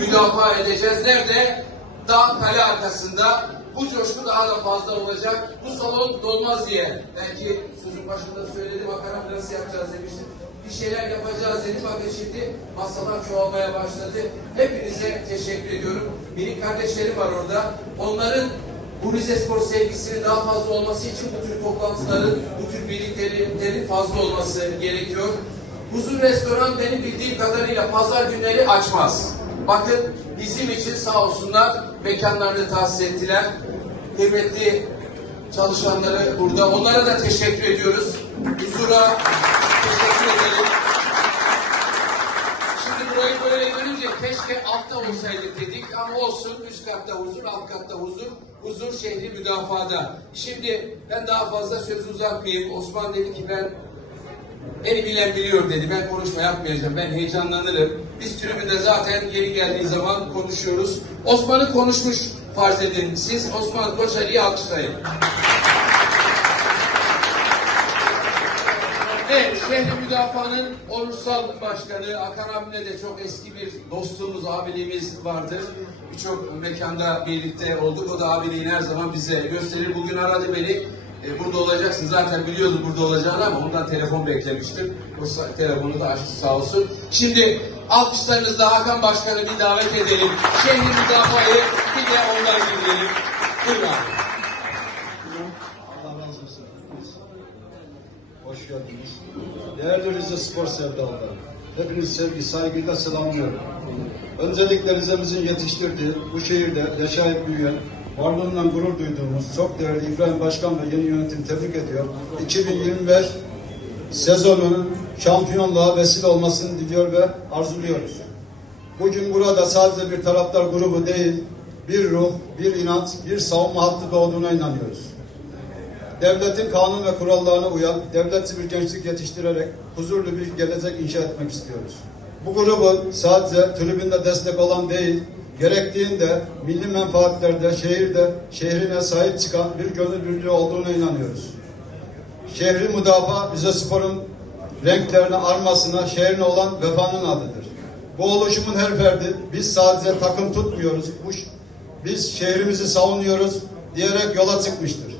müdafaa edeceğiz. Nerede? Dağ kale arkasında. Bu coşku daha da fazla olacak. Bu salon dolmaz diye. Belki sözün başında söyledim. Bakalım nasıl yapacağız demiştim. Bir şeyler yapacağız dedim. Bakın şimdi masalar çoğalmaya başladı. Hepinize teşekkür ediyorum. Minik kardeşlerim var orada. Onların bu Rize Spor sevgisinin daha fazla olması için bu tür toplantıların, bu tür birlikteliklerin fazla olması gerekiyor. Huzur Restoran benim bildiğim kadarıyla pazar günleri açmaz. Bakın bizim için sağ olsunlar mekanlarını tahsis ettiler. Kıymetli çalışanları burada. Onlara da teşekkür ediyoruz. Huzura teşekkür edelim. Şimdi burayı böyle görünce keşke altta olsaydık dedik ama olsun üst katta huzur, alt katta huzur. Huzur şehri müdafada. Şimdi ben daha fazla söz uzatmayayım. Osman dedi ki ben Beni bilen biliyor dedi. Ben konuşma yapmayacağım. Ben heyecanlanırım. Biz tribünde zaten yeri geldiği zaman konuşuyoruz. Osman'ı konuşmuş farz edin. Siz Osman Koçali'yi alkışlayın. Evet, Şehri Müdafaa'nın onursal başkanı Hakan abimle de çok eski bir dostluğumuz, abiliğimiz vardır. Birçok mekanda birlikte olduk. O da abiliğini her zaman bize gösterir. Bugün aradı beni. E, burada olacaksın. Zaten biliyordum burada olacağını ama ondan telefon beklemiştim. O telefonu da açtı sağ olsun. Şimdi alkışlarınızla Hakan Başkan'ı bir davet edelim. Şehri Müdafa'yı bir de ondan dinleyelim. Buyurun abi. Allah. Hoş geldiniz. Değerli Rize Spor sevdalıları. Hepinizi sevgi, saygıyla selamlıyorum. Öncelikle Rize'mizin yetiştirdiği, bu şehirde yaşayıp büyüyen, varlığından gurur duyduğumuz çok değerli İbrahim Başkan ve yeni yönetim tebrik ediyor. 2025 sezonunun şampiyonluğa vesile olmasını diliyor ve arzuluyoruz. Bugün burada sadece bir taraftar grubu değil, bir ruh, bir inanç, bir savunma hattı doğduğuna inanıyoruz. Devletin kanun ve kurallarına uyan, devletçi bir gençlik yetiştirerek huzurlu bir gelecek inşa etmek istiyoruz. Bu grubun sadece tribünde destek olan değil, gerektiğinde milli menfaatlerde, şehirde, şehrine sahip çıkan bir gönül birliği olduğuna inanıyoruz. Şehri müdafaa Rize Spor'un renklerine, armasına, şehrine olan vefanın adıdır. Bu oluşumun her ferdi biz sadece takım tutmuyoruz. Bu, biz şehrimizi savunuyoruz diyerek yola çıkmıştır.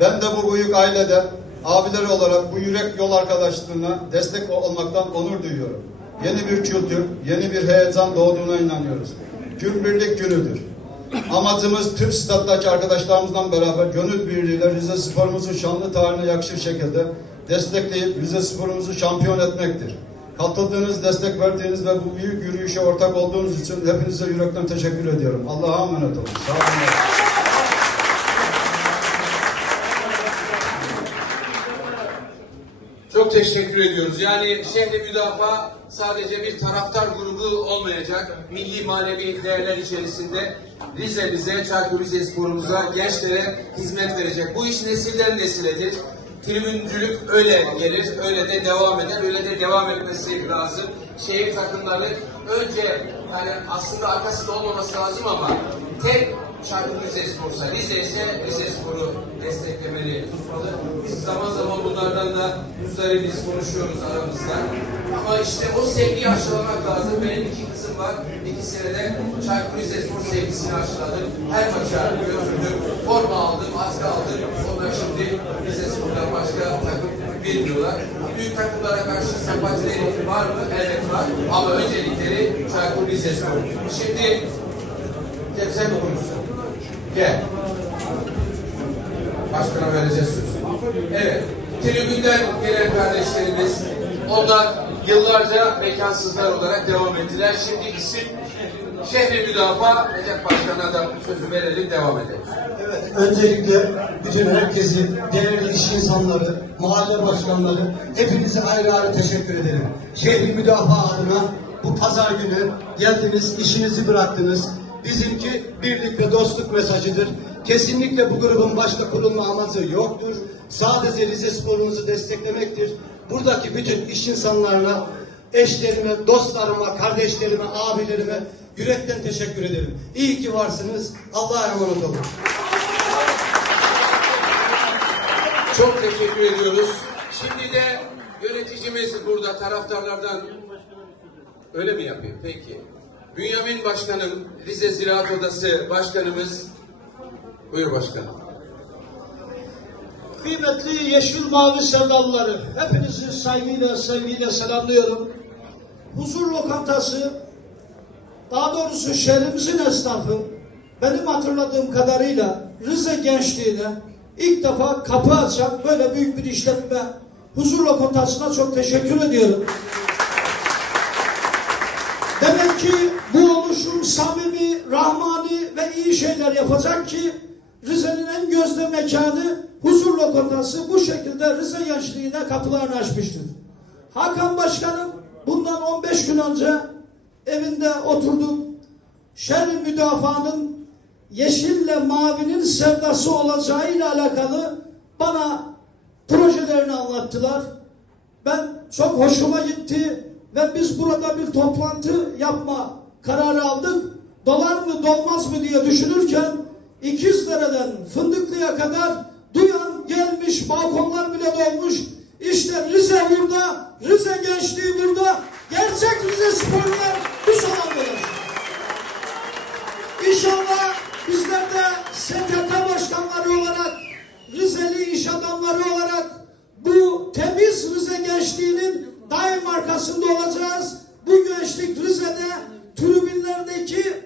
Ben de bu büyük ailede abiler olarak bu yürek yol arkadaşlığına destek olmaktan onur duyuyorum. Yeni bir kültür, yeni bir heyecan doğduğuna inanıyoruz. Birlik günüdür. Amacımız tüm stat'taki arkadaşlarımızla beraber gönül birliğiyle Rize sporumuzun şanlı tarihine yakışır şekilde destekleyip Rize sporumuzu şampiyon etmektir. Katıldığınız, destek verdiğiniz ve bu büyük yürüyüşe ortak olduğunuz için hepinize yürekten teşekkür ediyorum. Allah'a emanet olun. Sağ olun. Çok teşekkür ediyoruz. Yani şehri müdafaa sadece bir taraftar grubu olmayacak. Milli manevi değerler içerisinde Rize'mize, Çaykur Rizespor'umuza, gençlere hizmet verecek. Bu iş nesilden nesiledir. Tribüncülük öyle gelir, öyle de devam eder, öyle de devam etmesi lazım. Şehir takımları önce yani aslında arkasında olmaması lazım ama tek Çaykur Rizespor'sa, Rize ise Rizespor'u desteklemeli, tutmalı. Biz zaman zaman bunlardan da biz konuşuyoruz aramızda. Ama işte o sevgiyi aşılamak lazım. Benim iki kızım var. İkisine de Çaykur Rizespor sevgisini aşıladım. Her maça götürdüm. Forma aldım, askı aldım. Onlar şimdi Rizespor'dan başka takım bilmiyorlar. Büyük takımlara karşı sempatileri var mı? Evet var. Ama öncelikleri Çaykur Rizespor. Şimdi Gel sen mi konuşsun? Gel. Başkana vereceğiz sözü. Evet. Tribünden gelen kardeşlerimiz onlar yıllarca mekansızlar olarak devam ettiler. Şimdi isim şehri müdafaa Recep Başkan'a da sözü verelim devam edelim. Evet, öncelikle bütün herkesi, değerli iş insanları, mahalle başkanları, hepinize ayrı ayrı teşekkür ederim. Şehri müdafaa adına bu pazar günü geldiniz, işinizi bıraktınız. Bizimki birlik ve dostluk mesajıdır. Kesinlikle bu grubun başka kurulma amacı yoktur. Sadece Rize sporumuzu desteklemektir. Buradaki bütün iş insanlarına, eşlerime, dostlarıma, kardeşlerime, abilerime yürekten teşekkür ederim. İyi ki varsınız. Allah'a emanet olun. Çok teşekkür ediyoruz. Şimdi de yöneticimiz burada taraftarlardan öyle mi yapıyor? Peki. Bünyamin Başkanım, Rize Ziraat Odası Başkanımız, buyur başkanım. Kıymetli yeşil mavi sevdalıları, hepinizi saygıyla, sevgiyle selamlıyorum. Huzur lokantası, daha doğrusu şehrimizin esnafı, benim hatırladığım kadarıyla Rize gençliğine ilk defa kapı açan böyle büyük bir işletme Huzur Lokantası'na çok teşekkür ediyorum. Demek ki bu oluşum samimi, rahmani ve iyi şeyler yapacak ki Rize'nin en gözde mekanı Huzur Lokantası bu şekilde Rize gençliğine kapılarını açmıştır. Hakan Başkanım bundan 15 gün önce evinde oturduk. Şerri müdafaanın yeşille mavinin sevdası olacağıyla alakalı bana projelerini anlattılar. Ben çok hoşuma gitti ve biz burada bir toplantı yapma kararı aldık. Dolar mı dolmaz mı diye düşünürken İkizdere'den Fındıklı'ya kadar duyan gelmiş balkonlar bile dolmuş. İşte Rize burada, Rize gençliği burada. Gerçek Rize sporlar bu salondadır. İnşallah bizler de STK başkanları olarak, Rizeli iş adamları olarak bu temiz Rize gençliğinin daim arkasında olacağız. Bu gençlik Rize'de tribünlerdeki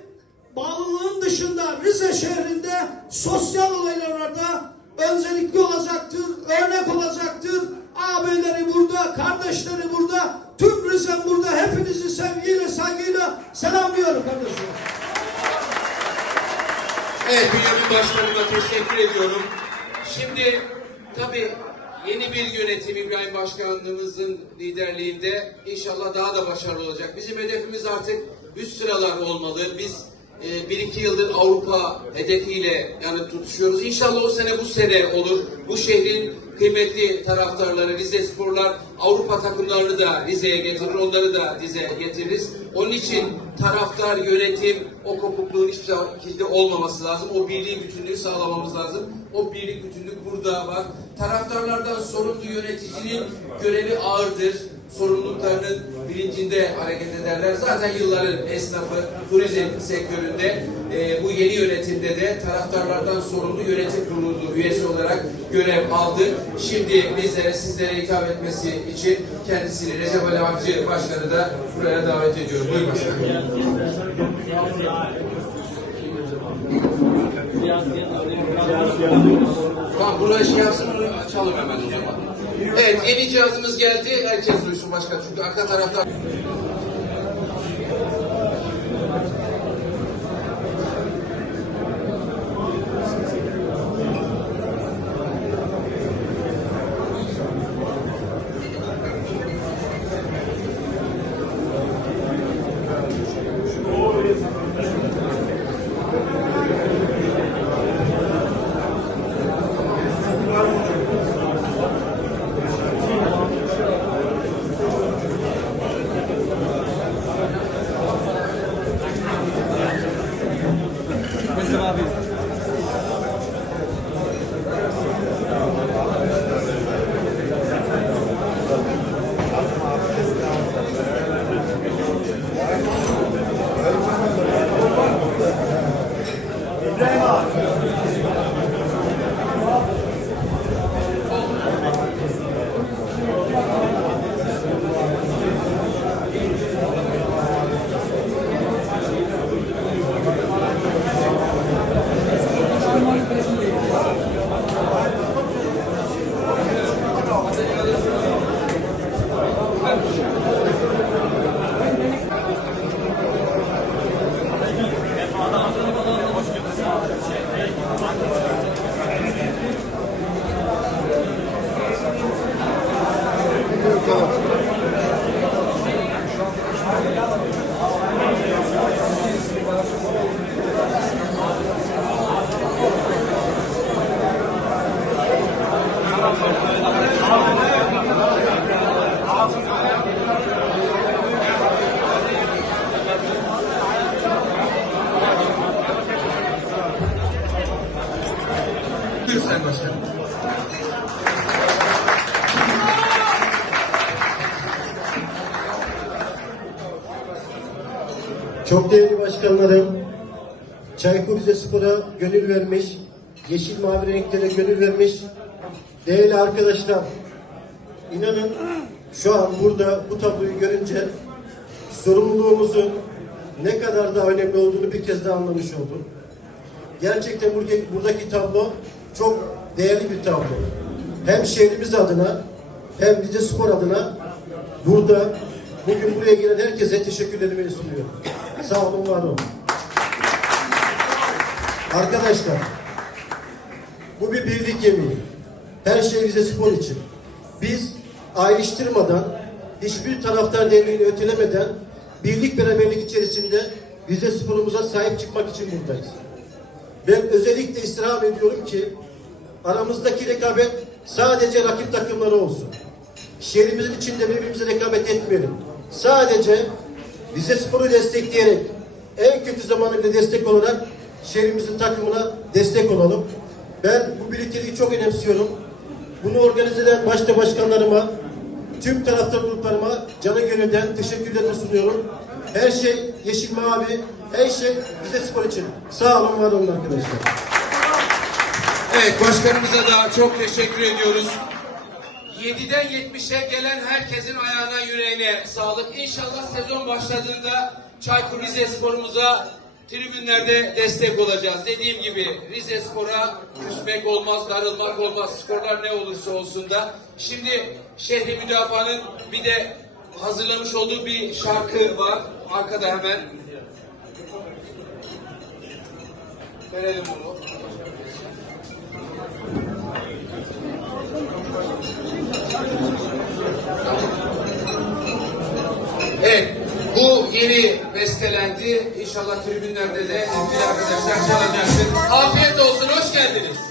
bağlılığın dışında Rize şehrinde sosyal olaylarda öncelikli olacaktır, örnek olacaktır. Ağabeyleri burada, kardeşleri burada, tüm Rize burada. Hepinizi sevgiyle, saygıyla selamlıyorum kardeşim. Evet, Bünyamin Başkanıma teşekkür ediyorum. Şimdi tabii yeni bir yönetim İbrahim Başkanımızın liderliğinde inşallah daha da başarılı olacak. Bizim hedefimiz artık üst sıralar olmalı. Biz e, bir iki yıldır Avrupa hedefiyle yani tutuşuyoruz. İnşallah o sene bu sene olur. Bu şehrin kıymetli taraftarları, Rize Sporlar Avrupa takımlarını da Rize'ye getirir, onları da Rize'ye getiririz. Onun için taraftar, yönetim, o kopukluğun hiçbir şekilde olmaması lazım. O birliği, bütünlüğü sağlamamız lazım. O birlik, bütünlük burada var. Taraftarlardan sorumlu yöneticinin görevi ağırdır. Sorumluluklarının bilincinde hareket ederler. Zaten yılların esnafı turizm sektöründe e, bu yeni yönetimde de taraftarlardan sorumlu yönetim kurulu üyesi olarak görev aldı. Şimdi bizlere sizlere hitap etmesi için kendisini Recep Ali Avcı Başkanı da buraya davet ediyorum. Buyurun başkanım. Tamam buraya şey yapsın açalım hemen o zaman. Evet yeni cihazımız geldi. Herkes duysun başkan çünkü arka tarafta Buyur Sayın. Çok değerli başkanlarım, Çaykur Rizespor'a gönül vermiş, yeşil mavi renklere gönül vermiş değerli arkadaşlar. İnanın şu an burada bu tabloyu görünce sorumluluğumuzun ne kadar da önemli olduğunu bir kez daha anlamış oldum. Gerçekten buradaki, tablo çok değerli bir tablo. Hem şehrimiz adına hem Rize Spor adına burada bugün buraya gelen herkese teşekkürlerimi sunuyorum. Sağ olun, var olun. Arkadaşlar, bu bir birlik yemeği. Her şey Rize Spor için. Biz ayrıştırmadan, hiçbir taraftar devrini ötelemeden, birlik beraberlik içerisinde Rize Spor'umuza sahip çıkmak için buradayız. Ben özellikle istirham ediyorum ki aramızdaki rekabet sadece rakip takımları olsun. Şehrimizin içinde birbirimize rekabet etmeyelim. Sadece Rize Spor'u destekleyerek en kötü zamanı bile destek olarak şehrimizin takımına destek olalım. Ben bu birlikteliği çok önemsiyorum. Bunu organize eden başta başkanlarıma, tüm taraftar gruplarıma canı gönülden teşekkürlerimi sunuyorum. Her şey yeşil mavi, her şey Rize Spor için. Sağ olun, var olun arkadaşlar. Evet başkanımıza da çok teşekkür ediyoruz. 7'den 70'e gelen herkesin ayağına yüreğine sağlık. İnşallah sezon başladığında Çaykur Rizespor'umuza tribünlerde destek olacağız. Dediğim gibi Rizespor'a küsmek olmaz, darılmak olmaz. Skorlar ne olursa olsun da. Şimdi şehri müdafaanın bir de hazırlamış olduğu bir şarkı var. Arkada hemen. Verelim onu. Evet, yeni bestelendi. İnşallah tribünlerde de sevgili arkadaşlar çalacaktır. Afiyet olsun, hoş geldiniz.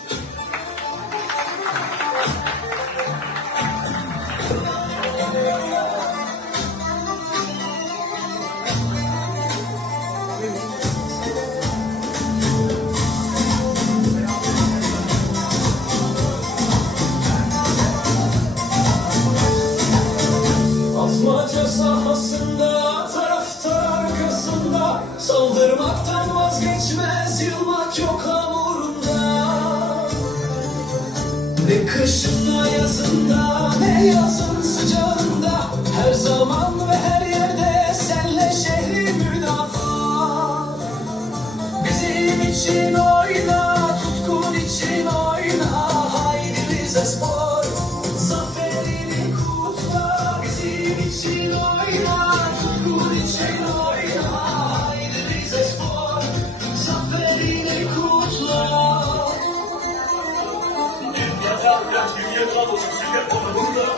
biraz geriye kalmış. Sinek bana burada.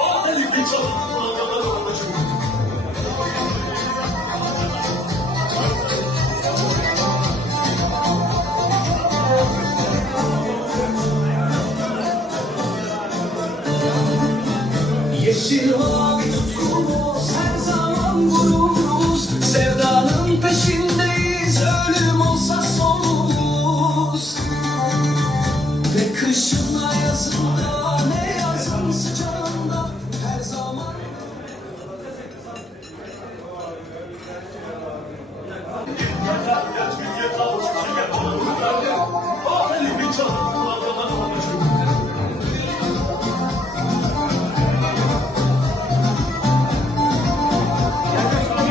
Bana delikli çalın. Yeşil mavi tutkumuz her zaman gururumuz Sevdanın peşi